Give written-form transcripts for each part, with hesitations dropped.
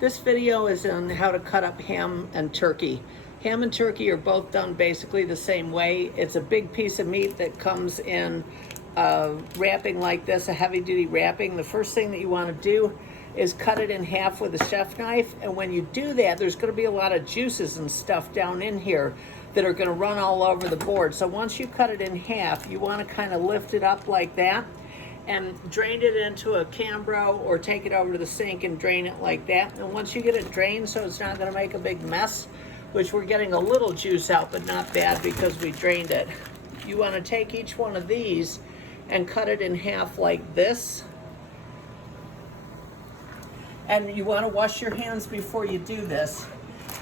This video is on how to cut up ham and turkey. Ham and turkey are both done basically the same way. It's a big piece of meat that comes in wrapping like this, a heavy duty wrapping. The first thing that you want to do is cut it in half with a chef knife, and when you do that, there's going to be a lot of juices and stuff down in here that are going to run all over the board. So once you cut it in half, you want to kind of lift it up like that and drain it into a Cambro, or take it over to the sink and drain it like that. And once you get it drained so it's not going to make a big mess, which we're getting a little juice out but not bad because we drained it, you want to take each one of these and cut it in half like this. And you want to wash your hands before you do this.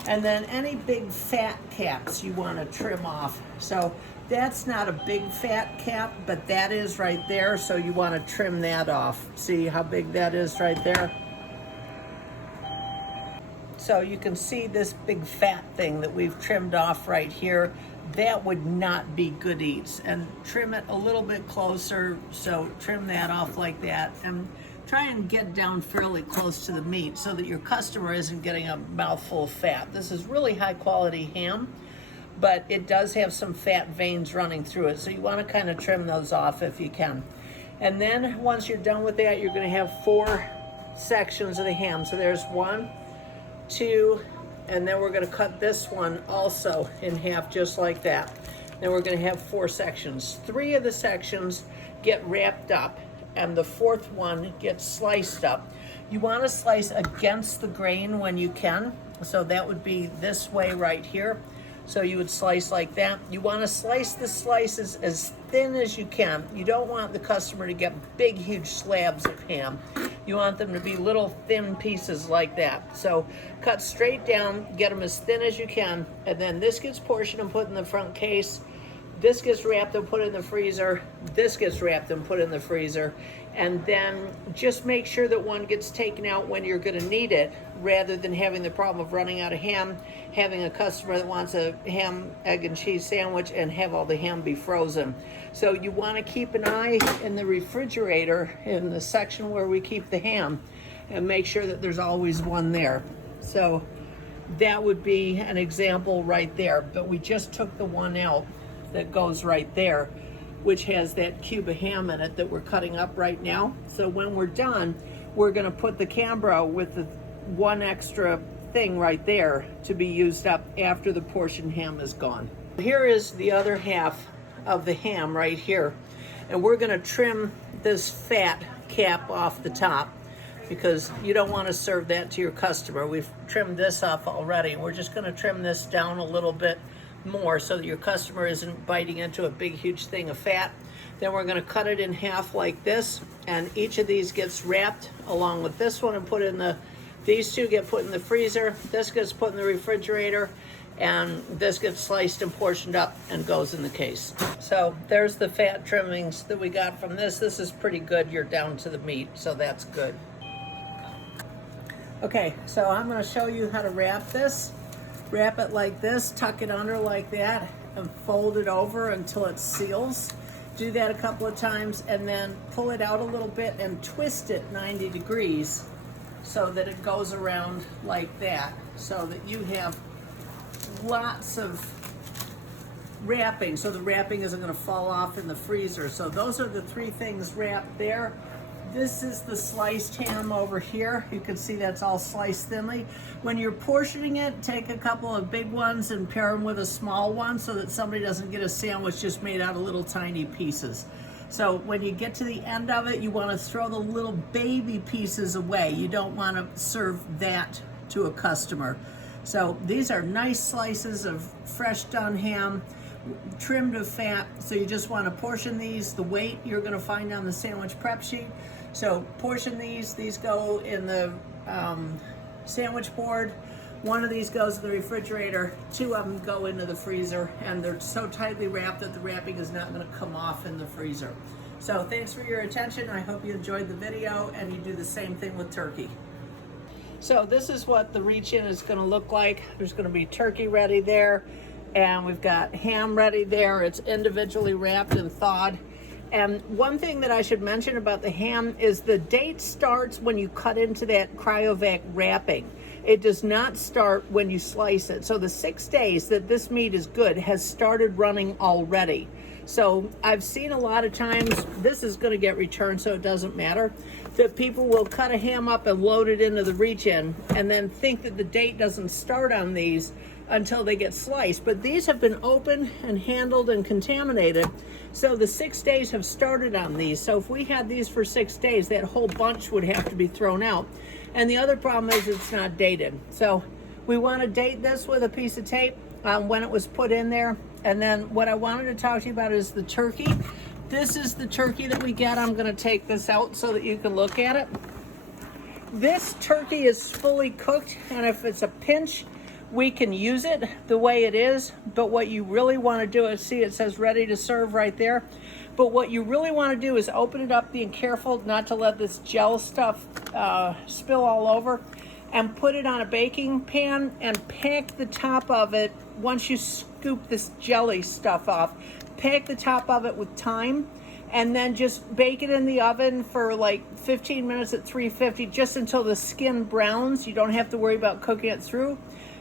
And then any big fat caps you want to trim off. So that's not a big fat cap, but that is right there. So you want to trim that off. See how big that is right there? So you can see this big fat thing that we've trimmed off right here. That would not be good eats. And trim it a little bit closer. So trim that off like that. And try and get down fairly close to the meat so that your customer isn't getting a mouthful of fat. This is really high quality ham, but it does have some fat veins running through it. So you want to kind of trim those off if you can. And then once you're done with that, you're going to have 4 sections of the ham. So there's 1, 2, and then we're going to cut this one also in half just like that. Then we're going to have 4 sections. 3 of the sections get wrapped up, and the 4th one gets sliced up. You want to slice against the grain when you can. So that would be this way right here. So you would slice like that. You want to slice the slices as thin as you can. You don't want the customer to get big, huge slabs of ham. You want them to be little thin pieces like that. So cut straight down, get them as thin as you can, and then this gets portioned and put in the front case. This gets wrapped and put in the freezer. This gets wrapped and put in the freezer. And then just make sure that one gets taken out when you're going to need it, rather than having the problem of running out of ham, having a customer that wants a ham, egg, and cheese sandwich and have all the ham be frozen. So you want to keep an eye in the refrigerator, in the section where we keep the ham, and make sure that there's always one there. So that would be an example right there. But we just took the one out that goes right there, which has that cube of ham in it that we're cutting up right now. So when we're done, we're going to put the Cambro with the 1 extra thing right there to be used up after the portion ham is gone. Here is the other half of the ham right here, and we're going to trim this fat cap off the top because you don't want to serve that to your customer. We've trimmed this off already. We're just going to trim this down a little bit more so that your customer isn't biting into a big huge thing of fat. Then we're going to cut it in half like this, and each of these gets wrapped along with this one and put in the, these 2 get put in the freezer, this gets put in the refrigerator, and this gets sliced and portioned up and goes in the case. So there's the fat trimmings that we got from this. This is pretty good. You're down to the meat, so that's good. Okay, so I'm going to show you how to wrap this. Wrap it like this, tuck it under like that, and fold it over until it seals. Do that a couple of times, and then pull it out a little bit and twist it 90 degrees so that it goes around like that, so that you have lots of wrapping, so the wrapping isn't going to fall off in the freezer. So those are the 3 things wrapped there. This is the sliced ham over here. You can see that's all sliced thinly. When you're portioning it, take a couple of big ones and pair them with a small one so that somebody doesn't get a sandwich just made out of little tiny pieces. So when you get to the end of it, you want to throw the little baby pieces away. You don't want to serve that to a customer. So these are nice slices of fresh done ham, trimmed of fat. So you just want to portion these the weight you're going to find on the sandwich prep sheet. So portion these go in the sandwich board. 1 of these goes in the refrigerator, 2 of them go into the freezer, and they're so tightly wrapped that the wrapping is not going to come off in the freezer. So thanks for your attention. I hope you enjoyed the video, and you do the same thing with turkey. So this is what the reach-in is going to look like. There's going to be turkey ready there, and we've got ham ready there. It's individually wrapped and thawed. And one thing that I should mention about the ham is the date starts when you cut into that cryovac wrapping. It does not start when you slice it. So the 6 days that this meat is good has started running already. So I've seen a lot of times, this is going to get returned, so it doesn't matter, that people will cut a ham up and load it into the reach-in and then think that the date doesn't start on these until they get sliced. But these have been opened and handled and contaminated, so the 6 days have started on these. So if we had these for 6 days, that whole bunch would have to be thrown out. And the other problem is it's not dated. So we want to date this with a piece of tape when it was put in there. And then what I wanted to talk to you about is the turkey. This is the turkey that we get. I'm going to take this out so that you can look at it. This turkey is fully cooked, and if it's a pinch, we can use it the way it is. But what you really want to do is, see, it says ready to serve right there. But what you really want to do is open it up, being careful not to let this gel stuff spill all over, and put it on a baking pan and pack the top of it. Once you scoop this jelly stuff off, pack the top of it with thyme, and then just bake it in the oven for like 15 minutes at 350, just until the skin browns. You don't have to worry about cooking it through.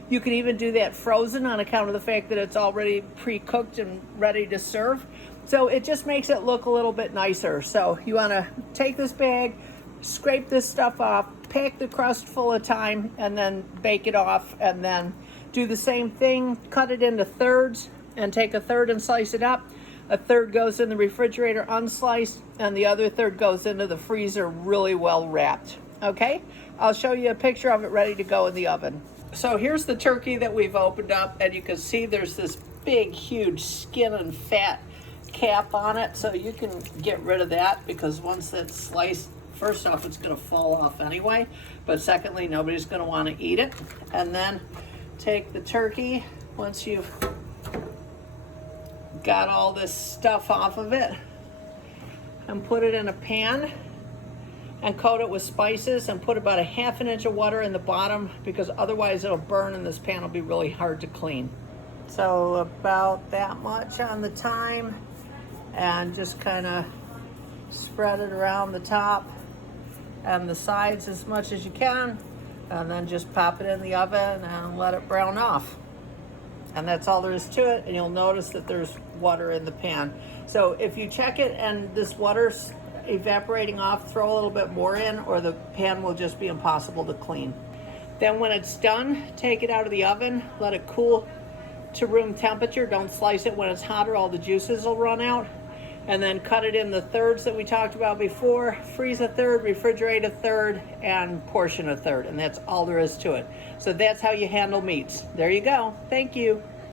You can even do that frozen on account of the fact that it's already pre-cooked and ready to serve. So it just makes it look a little bit nicer. So you want to take this bag, scrape this stuff off, pack the crust full of thyme, and then bake it off, and then do the same thing. Cut it into thirds and take a third and slice it up. A third goes in the refrigerator unsliced, and the other third goes into the freezer really well wrapped. Okay, I'll show you a picture of it ready to go in the oven. So here's the turkey that we've opened up, and you can see there's this big, huge skin and fat cap on it. So you can get rid of that, because once that's sliced, first off, it's going to fall off anyway, but secondly, nobody's going to want to eat it. And then take the turkey, once you've got all this stuff off of it, and put it in a pan and coat it with spices, and put about a ½ inch of water in the bottom, because otherwise it'll burn and this pan will be really hard to clean. So about that much on the thyme, and just kind of spread it around the top and the sides as much as you can, and then just pop it in the oven and let it brown off. And that's all there is to it. And you'll notice that there's water in the pan. So if you check it and this water's evaporating off, throw a little bit more in, or the pan will just be impossible to clean. Then when it's done, take it out of the oven, let it cool to room temperature. Don't slice it when it's hot, or all the juices will run out. And then cut it in the thirds that we talked about before. Freeze a third, refrigerate a third, and portion a third. And that's all there is to it. So that's how you handle meats. There you go. Thank you.